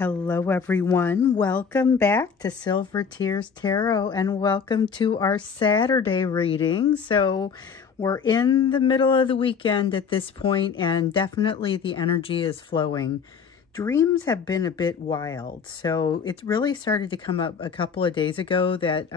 Hello everyone, welcome back to Silver Tears Tarot and welcome to our Saturday reading. So we're in the middle of the weekend at this point and definitely the energy is flowing. Dreams have been a bit wild, so it really started to come up a couple of days ago that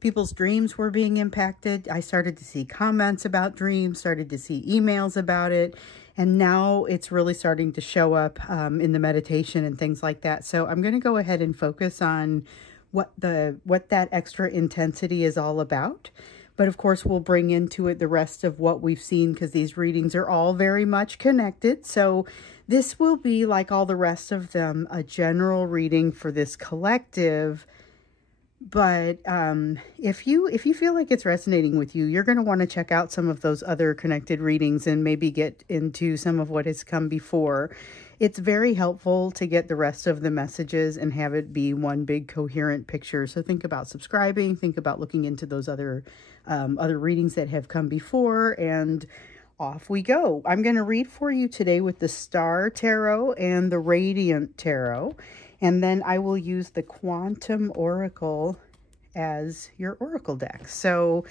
people's dreams were being impacted. I started to see comments about dreams, started to see emails about it. And now it's really starting to show up in the meditation and things like that. So I'm going to go ahead and focus on what that extra intensity is all about. But of course, we'll bring into it the rest of what we've seen because these readings are all very much connected. So this will be, like all the rest of them, a general reading for this collective. But if you feel like it's resonating with you, you're going to want to check out some of those other connected readings and maybe get into some of what has come before. It's very helpful to get the rest of the messages and have it be one big coherent picture. So think about subscribing, think about looking into those other readings that have come before, and off we go. I'm going to read for you today with the Star Tarot and the Radiant Tarot. And then I will use the Quantum Oracle as your oracle deck. So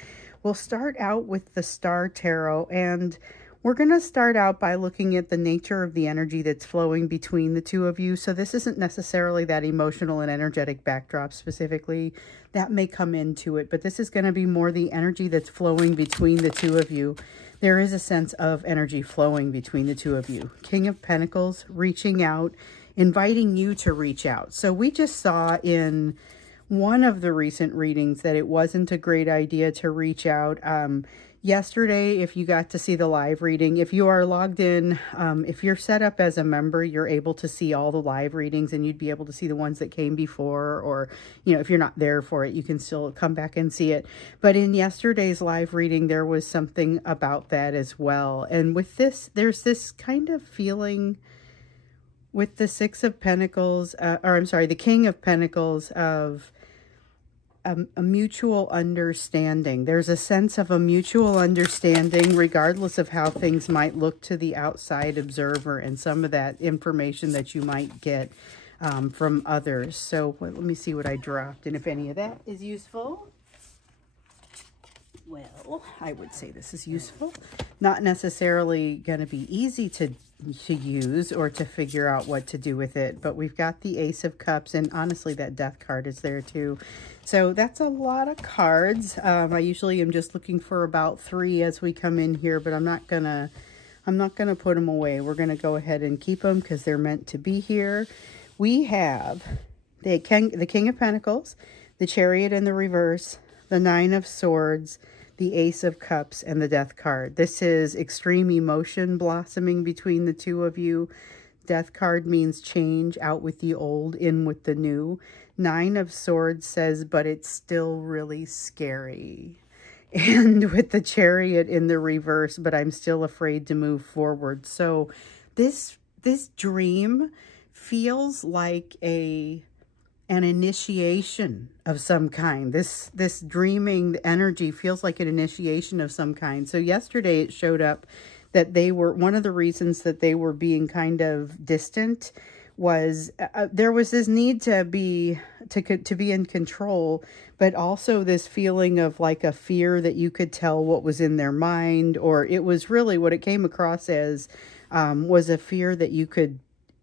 we'll start out with the Star Tarot, and we're going to start out by looking at the nature of the energy that's flowing between the two of you. So this isn't necessarily that emotional and energetic backdrop specifically. That may come into it, but this is going to be more the energy that's flowing between the two of you. There is a sense of energy flowing between the two of you. King of Pentacles reaching out, inviting you to reach out. So we just saw in one of the recent readings that it wasn't a great idea to reach out. Yesterday, if you got to see the live reading, if you are logged in, if you're set up as a member, you're able to see all the live readings and you'd be able to see the ones that came before, or, you know, if you're not there for it, you can still come back and see it. But in yesterday's live reading, there was something about that as well. And with this, there's this kind of feeling with the Six of Pentacles, the King of Pentacles, of a mutual understanding. There's a sense of a mutual understanding, regardless of how things might look to the outside observer, and some of that information that you might get from others. So let me see what I dropped and if any of that is useful. Well, I would say this is useful. Not necessarily going to be easy to use or to figure out what to do with it, but we've got the Ace of Cups, and honestly that Death card is there too. So that's a lot of cards. I usually am just looking for about 3 as we come in here, but I'm not gonna put them away. We're gonna go ahead and keep them because they're meant to be here. We have the King of Pentacles, the Chariot in the reverse, the Nine of Swords, the Ace of Cups, and the Death card. This is extreme emotion blossoming between the two of you. Death card means change, out with the old, in with the new. Nine of Swords says, but it's still really scary. And with the Chariot in the reverse, but I'm still afraid to move forward. So this dream feels like an initiation of some kind. This dreaming energy feels like an initiation of some kind. So yesterday it showed up that they were, one of the reasons that they were being kind of distant was there was this need to be in control, but also this feeling of like a fear that you could tell what was in their mind, or it was really what it came across as was a fear that you could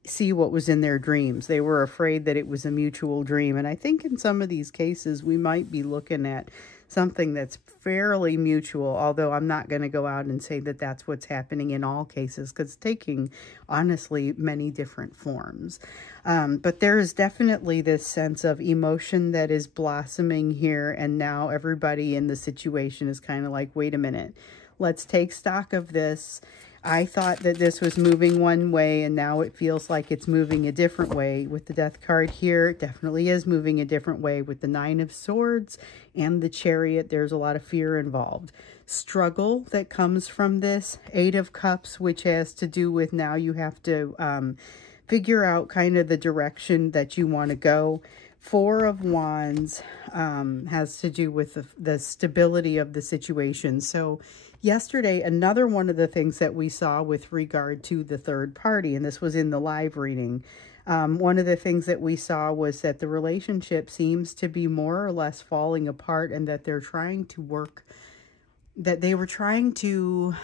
see what was in their dreams. They were afraid that it was a mutual dream. And I think in some of these cases, we might be looking at something that's fairly mutual, although I'm not going to go out and say that that's what's happening in all cases, because it's taking, honestly, many different forms. But there is definitely this sense of emotion that is blossoming here, and now everybody in the situation is kind of like, wait a minute, let's take stock of this. I thought that this was moving one way, and now it feels like it's moving a different way. With the Death card here, it definitely is moving a different way. With the Nine of Swords and the Chariot, there's a lot of fear involved. Struggle that comes from this. Eight of Cups, which has to do with now you have to figure out kind of the direction that you want to go. Four of Wands has to do with the stability of the situation. So yesterday, another one of the things that we saw with regard to the third party, and this was in the live reading, one of the things that we saw was that the relationship seems to be more or less falling apart, and that they're trying to work, that they were trying to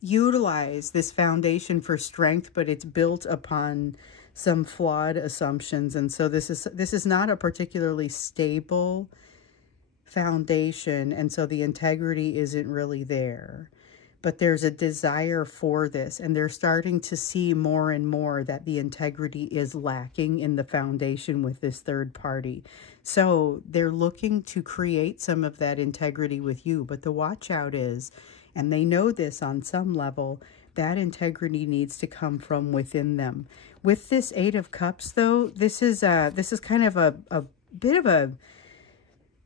utilize this foundation for strength, but it's built upon some flawed assumptions. And so this is not a particularly stable foundation, and so the integrity isn't really there. But there's a desire for this, and they're starting to see more and more that the integrity is lacking in the foundation with this third party. So they're looking to create some of that integrity with you, but the watch out is, and they know this on some level, that integrity needs to come from within them. With this Eight of Cups, though, this is kind of a bit of a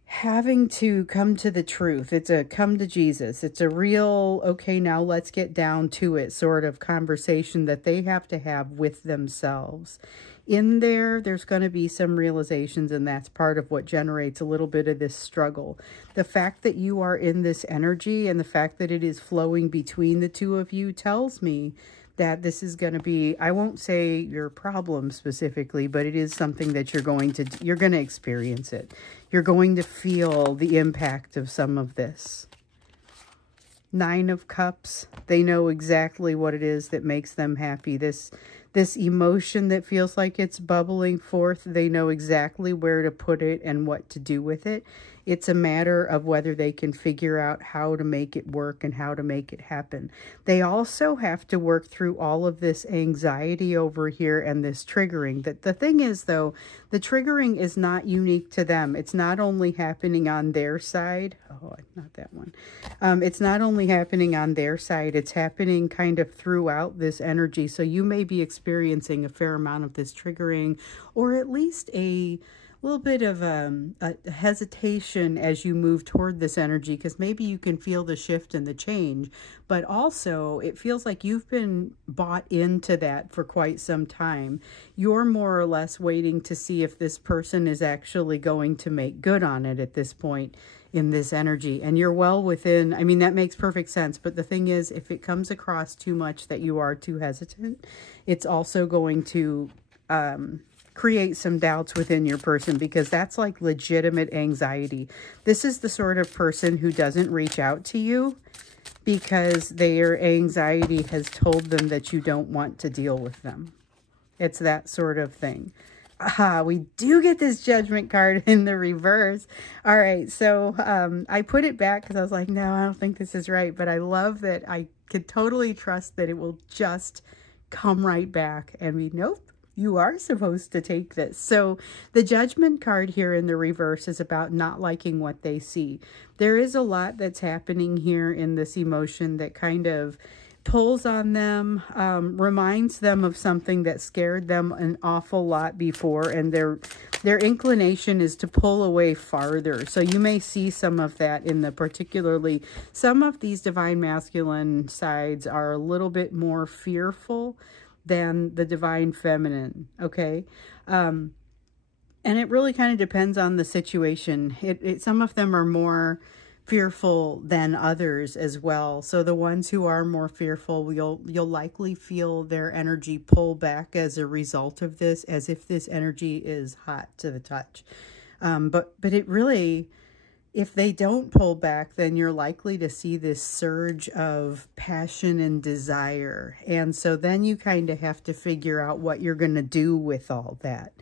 having to come to the truth. It's a come to Jesus. It's a real, okay, now let's get down to it sort of conversation that they have to have with themselves. In there's going to be some realizations, and that's part of what generates a little bit of this struggle. The fact that you are in this energy and the fact that it is flowing between the two of you tells me that this is going to be, I won't say your problem specifically, but it is something that you're going to experience it. You're going to feel the impact of some of this. Nine of Cups, they know exactly what it is that makes them happy. This emotion that feels like it's bubbling forth, they know exactly where to put it and what to do with it. It's a matter of whether they can figure out how to make it work and how to make it happen. They also have to work through all of this anxiety over here and this triggering. The thing is, though, the triggering is not unique to them. It's not only happening on their side. Oh, not that one. It's not only happening on their side. It's happening kind of throughout this energy. So you may be experiencing a fair amount of this triggering, or at least a little bit of a hesitation as you move toward this energy, because maybe you can feel the shift and the change, but also it feels like you've been bought into that for quite some time. You're more or less waiting to see if this person is actually going to make good on it at this point in this energy, and you're well within, I mean, that makes perfect sense. But the thing is, if it comes across too much that you are too hesitant, it's also going to create some doubts within your person, because that's like legitimate anxiety. This is the sort of person who doesn't reach out to you because their anxiety has told them that you don't want to deal with them. It's that sort of thing. Aha, we do get this Judgment card in the reverse. All right, so I put it back because I was like, no, I don't think this is right. But I love that I could totally trust that it will just come right back and be, nope, you are supposed to take this. So the Judgment card here in the reverse is about not liking what they see. There is a lot that's happening here in this emotion that kind of pulls on them, reminds them of something that scared them an awful lot before, and their inclination is to pull away farther. So you may see some of that in the, particularly some of these Divine Masculine sides are a little bit more fearful than the Divine Feminine, okay? And it really kind of depends on the situation. Some of them are more fearful than others as well. So the ones who are more fearful, you'll likely feel their energy pull back as a result of this, as if this energy is hot to the touch. But it really, if they don't pull back, then you're likely to see this surge of passion and desire. And so then you kind of have to figure out what you're going to do with all that.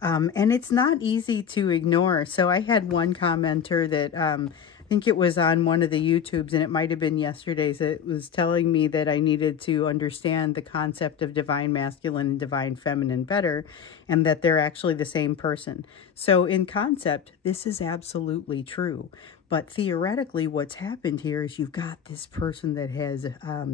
And it's not easy to ignore. So I had one commenter that I think it was on one of the YouTubes, and it might have been yesterday's, it was telling me that I needed to understand the concept of Divine Masculine and Divine Feminine better, and that they're actually the same person. So in concept, this is absolutely true. But theoretically, what's happened here is you've got this person that has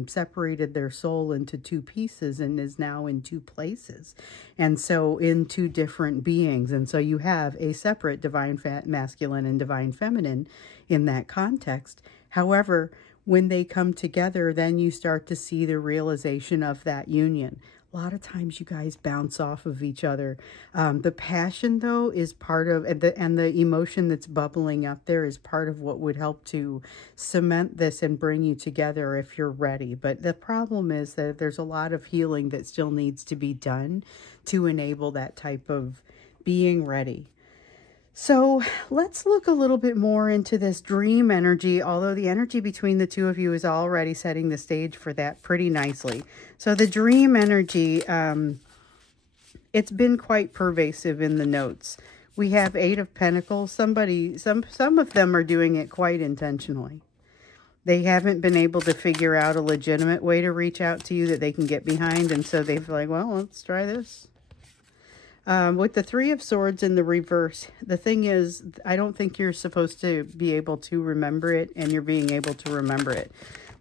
separated their soul into two pieces and is now in two places. And so in two different beings. And so you have a separate Divine Masculine and Divine Feminine in that context. However, when they come together, then you start to see the realization of that union. a lot of times you guys bounce off of each other. The passion, though, is part of, and the emotion that's bubbling up there is part of what would help to cement this and bring you together if you're ready. But the problem is that there's a lot of healing that still needs to be done to enable that type of being ready. So let's look a little bit more into this dream energy, although the energy between the two of you is already setting the stage for that pretty nicely. So the dream energy, it's been quite pervasive in the notes. We have 8 of Pentacles. Some of them are doing it quite intentionally. They haven't been able to figure out a legitimate way to reach out to you that they can get behind, and so they've like, well, let's try this. With the 3 of Swords in the reverse, the thing is, I don't think you're supposed to be able to remember it, and you're being able to remember it.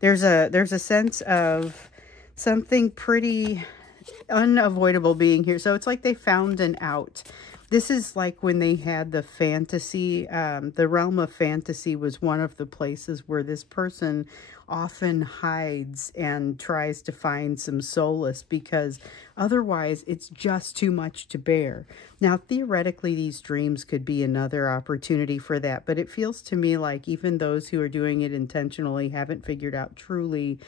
There's a sense of something pretty unavoidable being here. So it's like they found an out. This is like when they had the fantasy, the realm of fantasy was one of the places where this person often hides and tries to find some solace, because otherwise it's just too much to bear. Now, theoretically, these dreams could be another opportunity for that, but it feels to me like even those who are doing it intentionally haven't figured out truly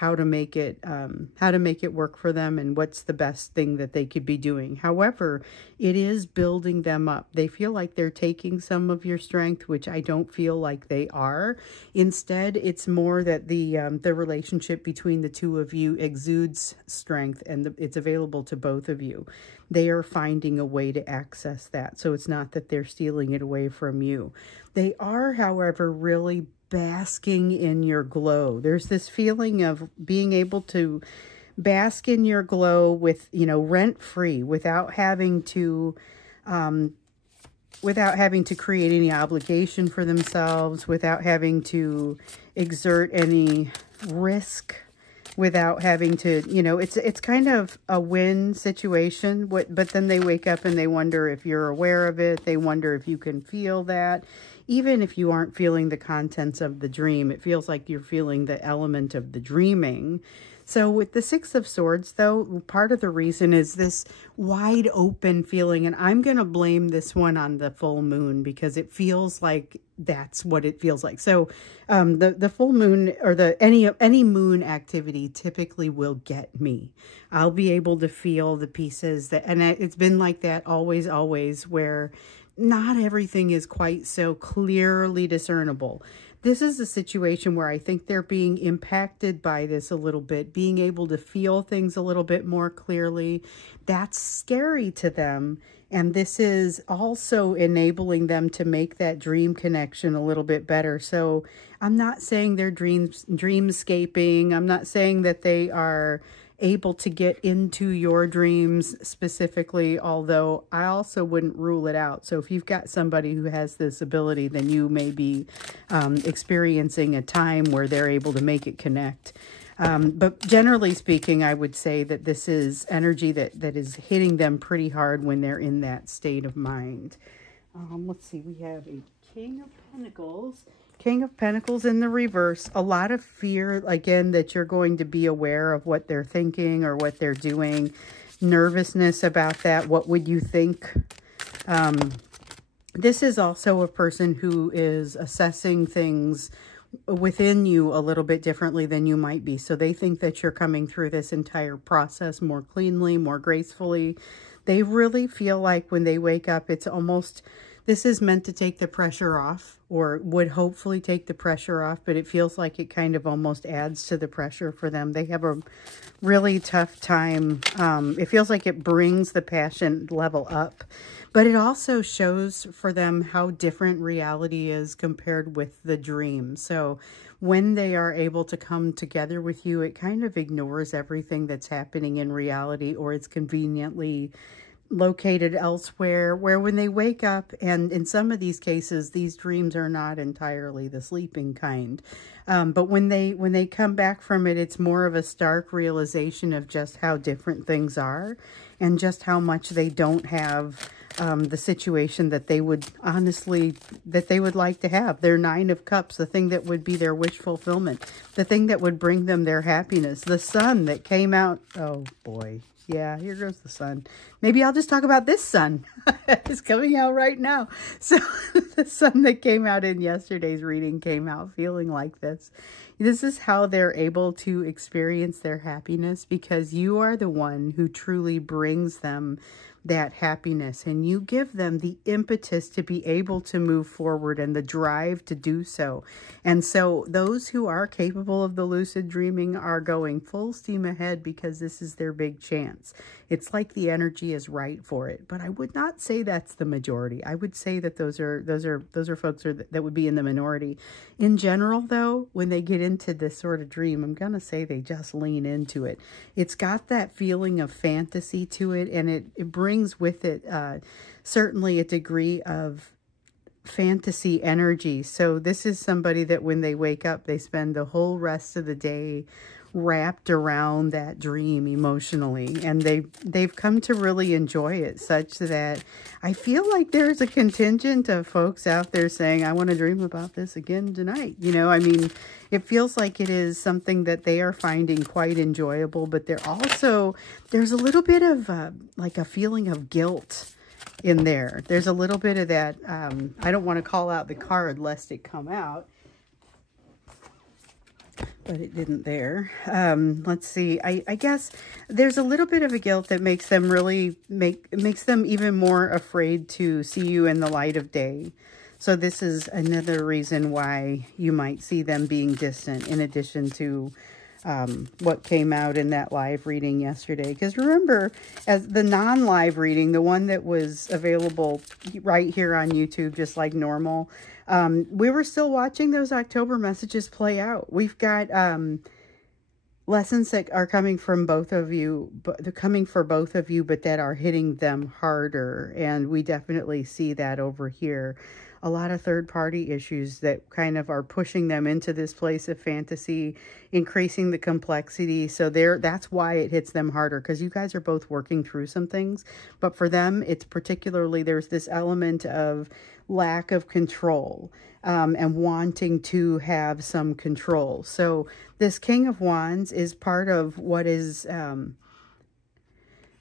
how to make it work for them and what's the best thing that they could be doing. However, it is building them up. They feel like they're taking some of your strength, which I don't feel like they are. Instead, it's more that the relationship between the two of you exudes strength, and it's available to both of you. They are finding a way to access that. So it's not that they're stealing it away from you. They are, however, really basking in your glow. There's this feeling of being able to bask in your glow with, you know, rent-free, without having to create any obligation for themselves, without having to exert any risk, without having to, you know, it's kind of a win situation. But then they wake up and they wonder if you're aware of it. They wonder if you can feel that. Even if you aren't feeling the contents of the dream, it feels like you're feeling the element of the dreaming. So with the 6 of Swords, though, part of the reason is this wide open feeling. And I'm going to blame this one on the full moon, because it feels like that's what it feels like. So the full moon, or any moon activity, typically will get me. I'll be able to feel the pieces that, and it's been like that always, where not everything is quite so clearly discernible. This is a situation where I think they're being impacted by this a little bit, being able to feel things a little bit more clearly. That's scary to them. And this is also enabling them to make that dream connection a little bit better. So I'm not saying they're dreamscaping. I'm not saying that they are able to get into your dreams specifically, although I also wouldn't rule it out. So if you've got somebody who has this ability, then you may be experiencing a time where they're able to make it connect. But generally speaking, I would say that this is energy that is hitting them pretty hard when they're in that state of mind. Let's see, we have a King of Pentacles. King of Pentacles in the reverse. A lot of fear, again, that you're going to be aware of what they're thinking or what they're doing. Nervousness about that. What would you think? This is also a person who is assessing things within you a little bit differently than you might be. So they think that you're coming through this entire process more cleanly, more gracefully. They really feel like when they wake up, it's almost... This is meant to take the pressure off, or would hopefully take the pressure off, but it feels like it kind of almost adds to the pressure for them. They have a really tough time. It feels like it brings the passion level up, but it also shows for them how different reality is compared with the dream. So when they are able to come together with you, it kind of ignores everything that's happening in reality, or it's conveniently located elsewhere, where when they wake up, and in some of these cases, these dreams are not entirely the sleeping kind. But when they come back from it, it's more of a stark realization of just how different things are, and just how much they don't have the situation that they would like to have. Their 9 of Cups, the thing that would be their wish fulfillment, the thing that would bring them their happiness, the sun that came out. Oh boy. Yeah, here goes the sun. Maybe I'll just talk about this sun. It's coming out right now. So the sun that came out in yesterday's reading came out feeling like this. This is how they're able to experience their happiness, because you are the one who truly brings them that happiness, and you give them the impetus to be able to move forward and the drive to do so. And so those who are capable of the lucid dreaming are going full steam ahead, because this is their big chance. It's like the energy is right for it, but I would not say that's the majority. I would say that those are folks that would be in the minority. In general, though, when they get into this sort of dream, I'm gonna say they just lean into it. It's got that feeling of fantasy to it, and it brings with it certainly a degree of fantasy energy. So this is somebody that when they wake up, they spend the whole rest of the day wrapped around that dream emotionally, and they've come to really enjoy it, such that I feel like there's a contingent of folks out there saying, I want to dream about this again tonight. You know, I mean, it feels like it is something that they are finding quite enjoyable, but there's a little bit of like a feeling of guilt in there. There's a little bit of that. I don't want to call out the card lest it come out, but it didn't there. Let's see. I guess there's a little bit of a guilt that makes them makes them even more afraid to see you in the light of day. So this is another reason why you might see them being distant, in addition to what came out in that live reading yesterday. Because remember, as the non-live reading, the one that was available right here on YouTube, just like normal, we were still watching those October messages play out. We've got lessons that are coming from both of you, but they're coming for both of you, but that are hitting them harder. And we definitely see that over here. A lot of third-party issues that kind of are pushing them into this place of fantasy, increasing the complexity. So that's why it hits them harder, because you guys are both working through some things. But for them, it's particularly, there's this element of lack of control and wanting to have some control. So this King of Wands is part of what is...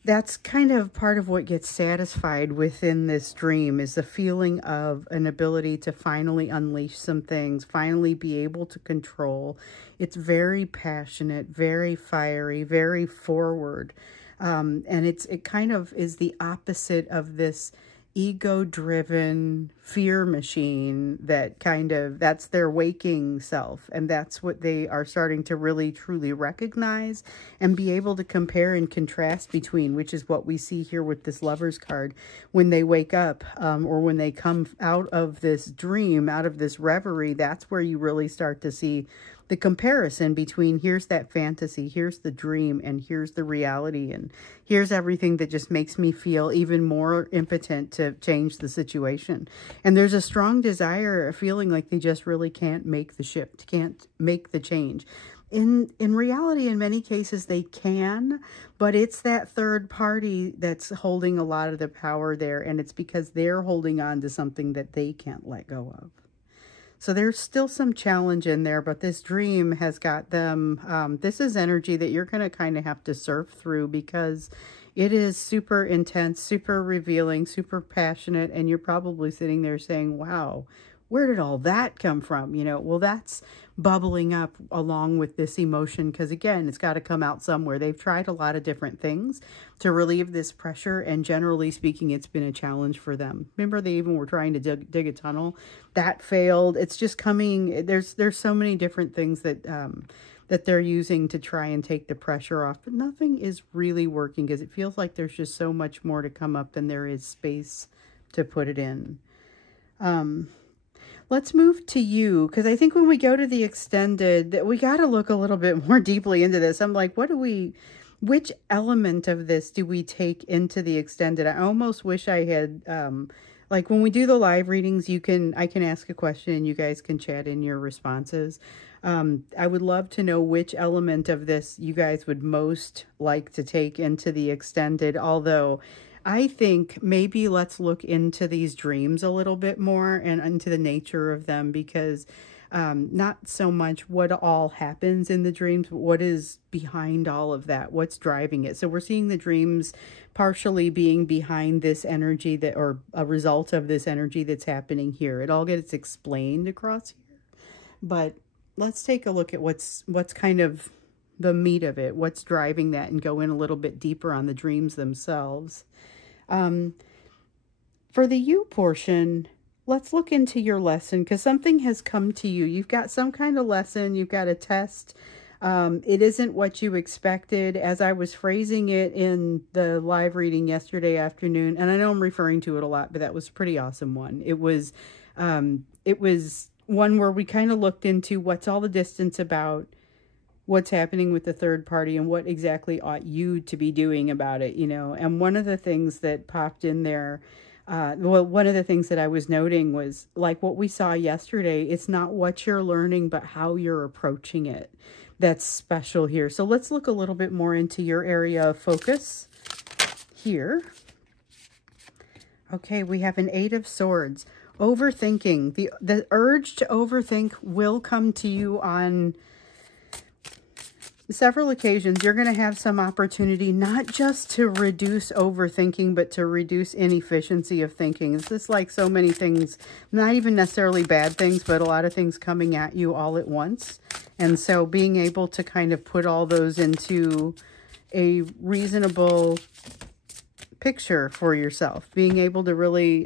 that's kind of part of what gets satisfied within this dream, is the feeling of an ability to finally unleash some things, finally be able to control. It's very passionate, very fiery, very forward. And it kind of is the opposite of this ego-driven fear machine that's their waking self. And that's what they are starting to really truly recognize and be able to compare and contrast between, which is what we see here with this Lovers card. When they wake up or when they come out of this dream, out of this reverie, that's where you really start to see the comparison between here's that fantasy, here's the dream, and here's the reality, and here's everything that just makes me feel even more impotent to change the situation. And there's a strong desire, a feeling like they just really can't make the shift, can't make the change. In reality, in many cases, they can, but it's that third party that's holding a lot of the power there, and it's because they're holding on to something that they can't let go of. So there's still some challenge in there, but this dream has got them. This is energy that you're going to kind of have to surf through, because it is super intense, super revealing, super passionate. And you're probably sitting there saying, wow, where did all that come from? You know, well, that's bubbling up along with this emotion, because again, it's got to come out somewhere. They've tried a lot of different things to relieve this pressure, and generally speaking, it's been a challenge for them. Remember, they even were trying to dig a tunnel. That failed. It's just coming. There's so many different things that that they're using to try and take the pressure off, but nothing is really working, because it feels like there's just so much more to come up than there is space to put it in. Let's move to you, because I think when we go to the extended, we got to look a little bit more deeply into this. I'm like, which element of this do we take into the extended? I almost wish I had, like when we do the live readings, I can ask a question and you guys can chat in your responses. I would love to know which element of this you guys would most like to take into the extended, although I think maybe let's look into these dreams a little bit more and into the nature of them, because Not so much what all happens in the dreams, but what is behind all of that, what's driving it. So we're seeing the dreams partially being behind this energy that, or a result of this energy that's happening here. It all gets explained across here, but let's take a look at what's kind of the meat of it, what's driving that, and go in a little bit deeper on the dreams themselves. For the you portion, let's look into your lesson, because something has come to you. You've got some kind of lesson. You've got a test. It isn't what you expected. As I was phrasing it in the live reading yesterday afternoon, and I know I'm referring to it a lot, but that was a pretty awesome one. It was one where we kind of looked into what's all the distance about, what's happening with the third party, and what exactly ought you to be doing about it, you know. And one of the things that popped in there, well, one of the things that I was noting was, like what we saw yesterday, it's not what you're learning, but how you're approaching it. That's special here. So let's look a little bit more into your area of focus here. Okay, we have an 8 of Swords. Overthinking. The urge to overthink will come to you on several occasions. You're going to have some opportunity not just to reduce overthinking, but to reduce inefficiency of thinking. It's just like so many things, not even necessarily bad things, but a lot of things coming at you all at once. And so being able to kind of put all those into a reasonable picture for yourself, being able to really,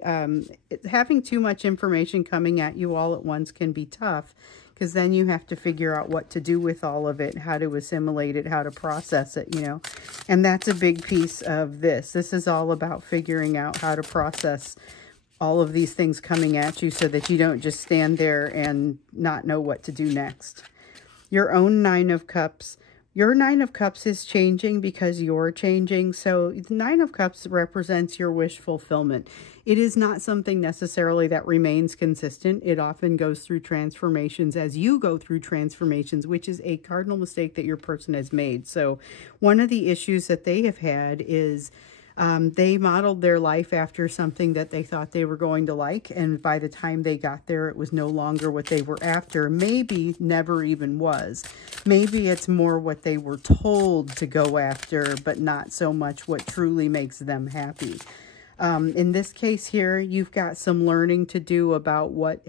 having too much information coming at you all at once can be tough, because then you have to figure out what to do with all of it, how to assimilate it, how to process it, you know. And that's a big piece of this. This is all about figuring out how to process all of these things coming at you so that you don't just stand there and not know what to do next. Your own 9 of Cups. Your 9 of Cups is changing because you're changing. So the 9 of Cups represents your wish fulfillment. It is not something necessarily that remains consistent. It often goes through transformations as you go through transformations, which is a cardinal mistake that your person has made. So one of the issues that they have had is they modeled their life after something that they thought they were going to like, and by the time they got there, it was no longer what they were after. Maybe never even was. Maybe it's more what they were told to go after, but not so much what truly makes them happy. In this case here, you've got some learning to do about what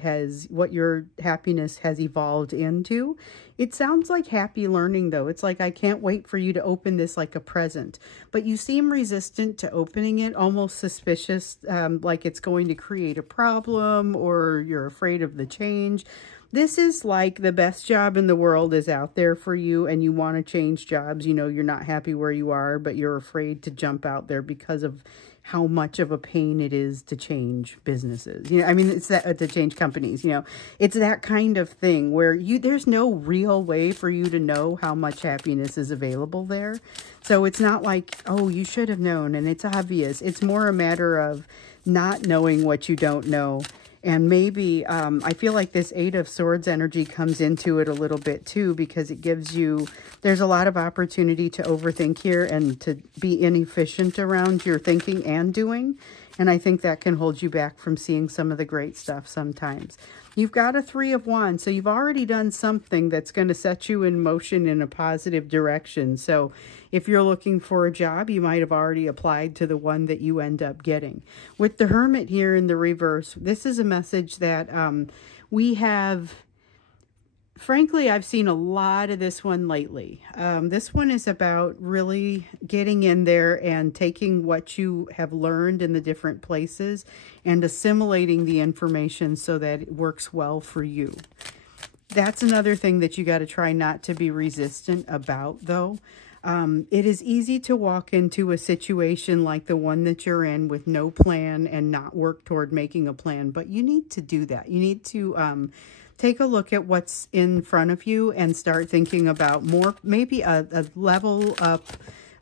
your happiness has evolved into. It sounds like happy learning, though. It's like, I can't wait for you to open this like a present. But you seem resistant to opening it, almost suspicious, like it's going to create a problem, or you're afraid of the change. This is like the best job in the world is out there for you, and you want to change jobs. You know, you're not happy where you are, but you're afraid to jump out there because of how much of a pain it is to change businesses. You know, I mean, it's that to change companies, you know, it's that kind of thing where there's no real way for you to know how much happiness is available there. So it's not like, oh, you should have known and it's obvious. It's more a matter of not knowing what you don't know. And maybe, I feel like this 8 of Swords energy comes into it a little bit too, because it gives you, there's a lot of opportunity to overthink here and to be inefficient around your thinking and doing. And I think that can hold you back from seeing some of the great stuff sometimes. You've got a 3 of Wands, so you've already done something that's going to set you in motion in a positive direction. So if you're looking for a job, you might have already applied to the one that you end up getting. With the Hermit here in the reverse, this is a message that we have, frankly, I've seen a lot of this one lately. This one is about really getting in there and taking what you have learned in the different places and assimilating the information so that it works well for you. That's another thing that you got to try not to be resistant about, though. It is easy to walk into a situation like the one that you're in with no plan and not work toward making a plan, but you need to do that. You need to take a look at what's in front of you and start thinking about more, maybe a level up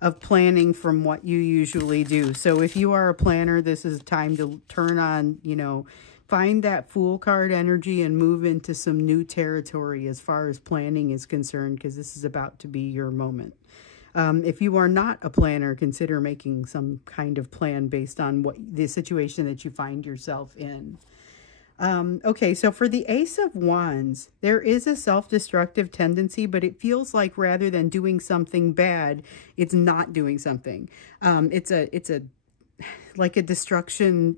of planning from what you usually do. So if you are a planner, this is time to turn on, you know, find that Fool card energy and move into some new territory as far as planning is concerned, because this is about to be your moment. If you are not a planner, consider making some kind of plan based on what the situation that you find yourself in. Okay, so for the Ace of Wands, there is a self-destructive tendency, but it feels like rather than doing something bad, it's not doing something. It's a like a destruction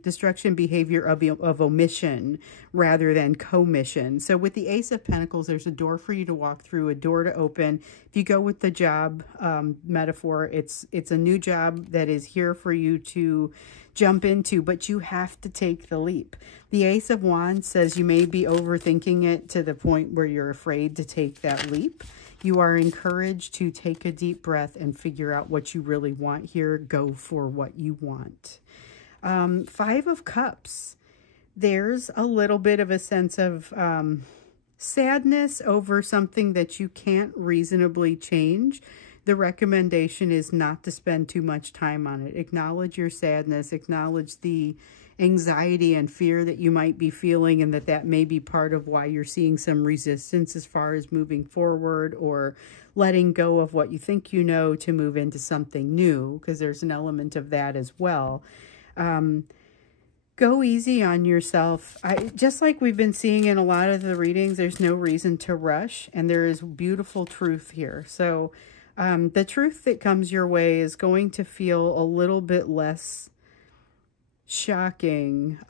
behavior of omission rather than commission. So with the Ace of Pentacles, there's a door for you to walk through, a door to open. If you go with the job metaphor, it's a new job that is here for you to jump into, but you have to take the leap. The Ace of Wands says you may be overthinking it to the point where you're afraid to take that leap. You are encouraged to take a deep breath and figure out what you really want here. Go for what you want. Five of Cups. There's a little bit of a sense of sadness over something that you can't reasonably change. The recommendation is not to spend too much time on it. Acknowledge your sadness. Acknowledge the anxiety and fear that you might be feeling, and that may be part of why you're seeing some resistance as far as moving forward or letting go of what you think you know to move into something new, because there's an element of that as well. Go easy on yourself. Just like we've been seeing in a lot of the readings, there's no reason to rush, and there is beautiful truth here. So the truth that comes your way is going to feel a little bit less shocking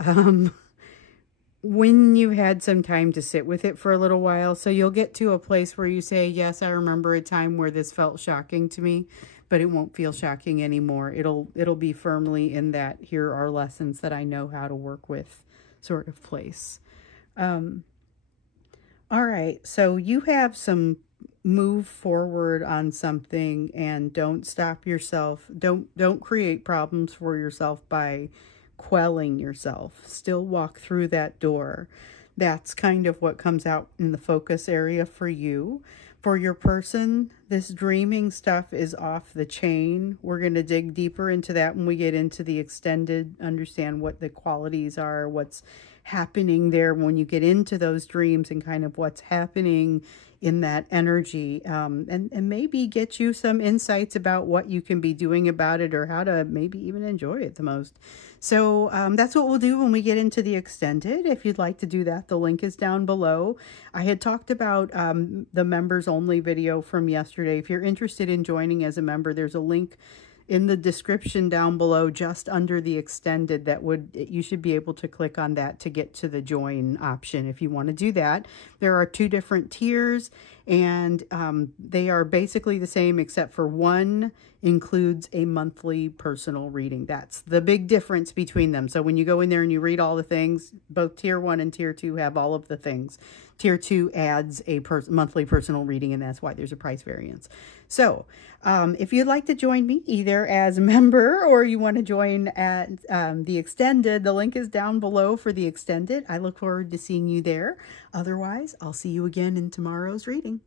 when you had some time to sit with it for a little while. So you'll get to a place where you say, yes, I remember a time where this felt shocking to me, but it won't feel shocking anymore. It'll be firmly in that here are lessons that I know how to work with sort of place. All right, so you have some move forward on something, and don't stop yourself. Don't create problems for yourself by quelling yourself. Still walk through that door. That's kind of what comes out in the focus area for you. For your person, this dreaming stuff is off the chain. We're going to dig deeper into that when we get into the extended, understand what the qualities are, what's happening there when you get into those dreams, and kind of what's happening in that energy, and maybe get you some insights about what you can be doing about it, or how to maybe even enjoy it the most. So that's what we'll do when we get into the extended. If you'd like to do that, the link is down below. I had talked about the members only video from yesterday. If you're interested in joining as a member, there's a link in the description down below, just under the extended, you should be able to click on that to get to the join option if you want to do that. There are 2 different tiers, and they are basically the same, except for one includes a monthly personal reading. That's the big difference between them. So when you go in there and you read all the things, both tier 1 and tier 2 have all of the things. Tier 2 adds a monthly personal reading, and that's why there's a price variance. So if you'd like to join me either as a member or you want to join at the extended, the link is down below for the extended. I look forward to seeing you there. Otherwise, I'll see you again in tomorrow's reading.